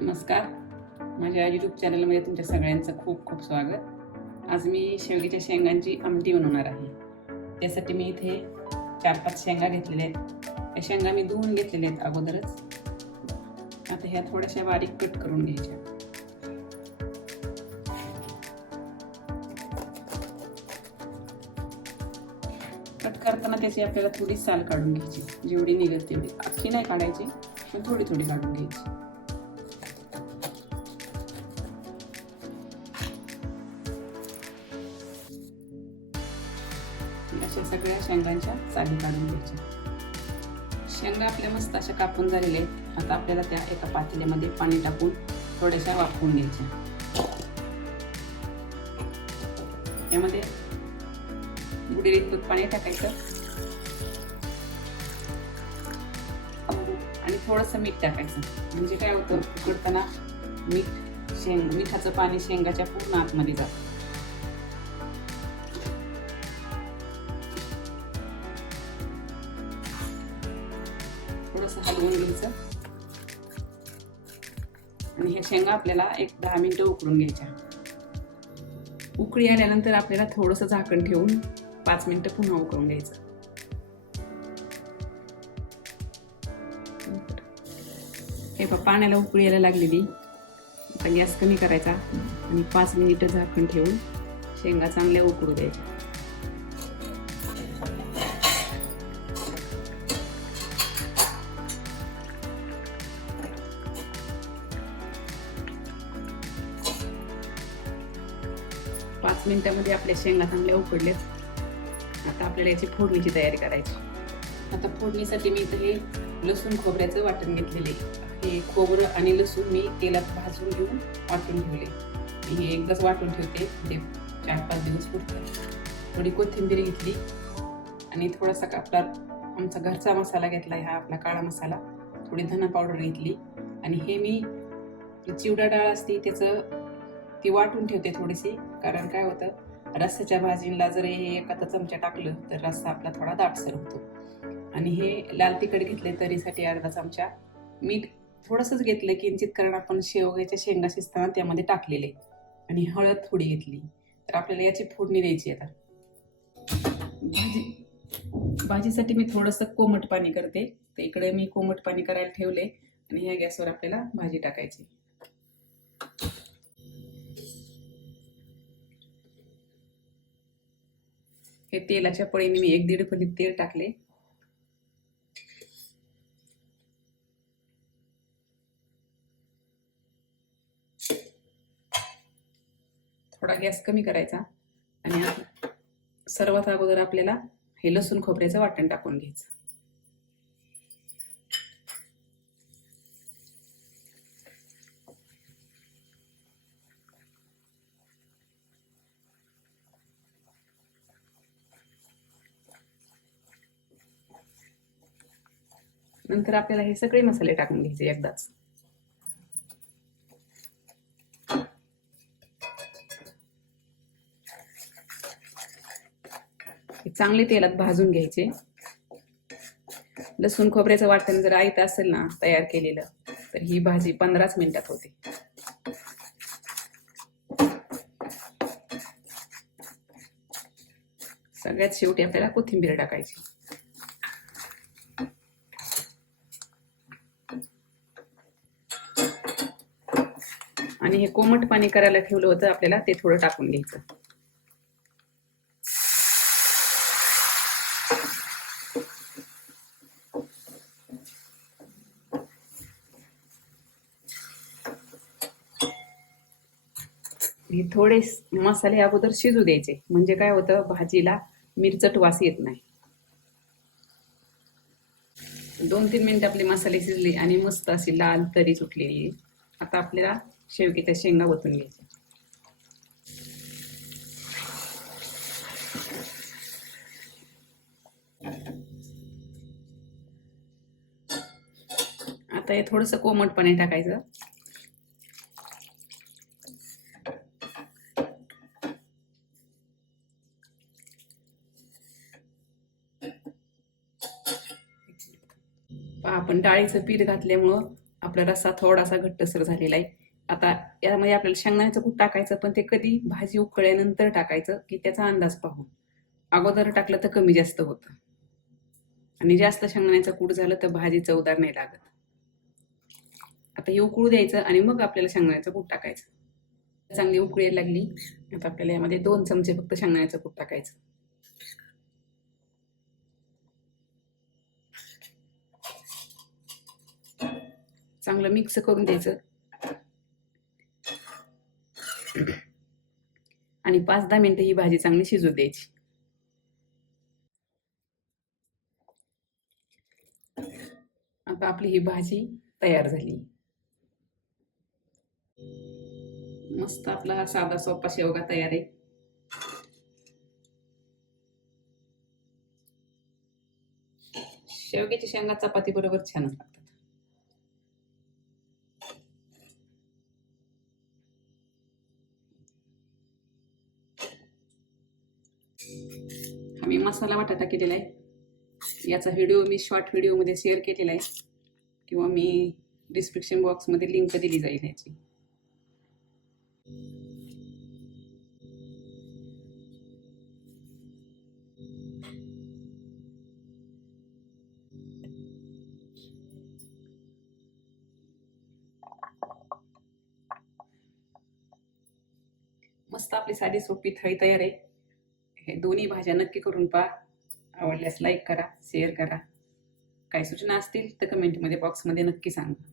नमस्कार. माझ्या यूट्यूब चॅनलमध्ये तुमच्या सगळ्यांचं खूप खूप स्वागत. आज मी शेवगीच्या शेंगांची आमटी बनवणार आहे. त्यासाठी मी इथे चार पाच शेंगा घेतलेल्या आहेत. या शेंगा मी धुवून घेतलेल्या आहेत अगोदरच. आता ह्या थोड्याशा बारीक कट करून घ्यायच्या. कट करताना त्याची आपल्याला थोडी साल काढून घ्यायची. जेवढी निघत तेवढी. अख्खी नाही काढायची पण थोडी थोडी काढून घ्यायची. सगळ्या शेंगांच्या साली काढून घ्यायच्या. शेंगा आपल्या मस्त अशा कापून झालेल्या आहेत. आता आपल्याला त्या एका पातेल्यामध्ये पाणी टाकून थोड्याशा वाफवून घ्यायच्या. यामध्ये बुडीत इतपत पाणी टाकायचं. आणि थोडंसं मीठ टाकायचं. म्हणजे काय होतं? उकडताना मीठ शेंग मिठाचं पाणी शेंगाच्या पूर्ण आतमध्ये जातं. थोडंसं घ्यायचं आणि ह्या शेंगा आपल्याला एक दहा मिनिटं उकडून घ्यायच्या. उकळी आल्यानंतर आपल्याला थोडंसं झाकण ठेवून पाच मिनिटं पुन्हा उकळून घ्यायचं. हे बघ पाण्याला उकळी यायला लागलेली. आता गॅस कमी करायचा आणि पाच मिनिटं झाकण ठेवून शेंगा चांगल्या उकळू द्यायच्या. पाच मिनिटामध्ये आपल्या शेंगा चांगल्या उकडल्यात. आता आपल्याला याची फोडणीची तयारी करायची. आता फोडणीसाठी मी इथं हे लसूण खोबऱ्याचं वाटण घेतलेले हे खोबरं आणि लसूण मी तेलात भाजून घेऊन वाटून ठेवले. हे एकदाच वाटून ठेवते. ते चार पाच दिवस पुरतात थोडी कोथिंबीर घेतली. आणि थोडासा आपला आमचा घरचा मसाला घेतला हा आपला काळा मसाला. थोडी धना पावडर घेतली. आणि हे मी चिवडा डाळ असते त्याचं ती वाटून ठेवते थोडीशी. कारण काय होतं रस्साच्या भाजीला जर हे एखादा चमचा टाकलं तर रस्सा आपला थोडा दाटसर होतो. आणि हे लाल तिखट घेतले तरीसाठी अर्धा चमचा मीठ थोडंसंच घेतलं किंचित कारण आपण शेवग्याच्या शेंगा शिजताना त्यामध्ये टाकलेले. आणि हळद थोडी घेतली. तर आपल्याला याची फोडणी द्यायची आता. भाजी भाजीसाठी मी थोडंसं कोमट पाणी करते. तर इकडे मी कोमट पाणी करायला ठेवले. आणि ह्या गॅसवर आपल्याला भाजी टाकायची. हे तेलाच्या पळीने मी एक दीड फली तेल टाकले. थोडा गॅस कमी करायचा आणि सर्वात अगोदर आपल्याला हे लसूण खोबऱ्याचं वाटण टाकून घ्यायचं. नंतर आपल्याला हे सगळे मसाले टाकून घ्यायचे एकदाच. हे चांगले तेलात भाजून घ्यायचे. लसूण खोबऱ्याचं वाटण जर आयत असेल ना तयार केलेलं तर ही भाजी पंधराच मिनिटात होते. सगळ्यात शेवटी आपल्याला कोथिंबीर टाकायची. आणि हे कोमट पाणी करायला ठेवलं होतं आपल्याला ते थोडं टाकून घ्यायचं. हे थोडे मसाले अगोदर शिजू द्यायचे. म्हणजे काय होतं भाजीला मिरचट वास येत नाही. दोन तीन मिनिट आपले मसाले शिजले आणि मस्त अशी लाल तरी सुटलेली. आता आपल्याला शेवगीच्या शेंगा ओतून घ्यायच्या. आता हे थोडस कोमट पाणी टाकायचं आपण डाळीचं पीठ घातल्यामुळं आपला रस्सा थोडासा घट्टसर झालेला आहे. आता यामध्ये आपल्याला शेंगदाण्याचं कूट टाकायचं पण ते कधी भाजी उकळल्यानंतर टाकायचं की त्याचा अंदाज पाहून. अगोदर टाकलं तर कमी जास्त होतं. आणि जास्त शेंगदाण्याचं कूट झालं तर भाजी चवदार नाही लागत. आता हे उकळू द्यायचं आणि मग आपल्याला शेंगदाण्याचं कूट टाकायचं. चांगली उकळी लागली. आता आपल्याला यामध्ये दोन चमचे फक्त शेंगदाण्याचं कूट टाकायचं. चांगलं मिक्स करून द्यायचं. आणि पाच दहा मिनिटं ही भाजी चांगली शिजू द्यायची. आता आपली ही भाजी तयार झाली. मस्त आपला हा साधा सोपा शेवगा तयार आहे. शेवग्याची शेंगा चपाती बरोबर छानच लागतात. मसाला बटाटा केलेला आहे. याचा व्हिडिओ मी शॉर्ट व्हिडिओमध्ये शेअर केलेला आहे. किंवा मी डिस्क्रिप्शन बॉक्समध्ये लिंक दिली जाईल याची मस्त आपली साधी सोपी थळी तयार आहे. हे दोन्ही भाज्या नक्की करून पहा. आवडल्यास लाईक करा शेअर करा. काही सूचना असतील तर कमेंटमध्ये बॉक्समध्ये नक्की सांगा.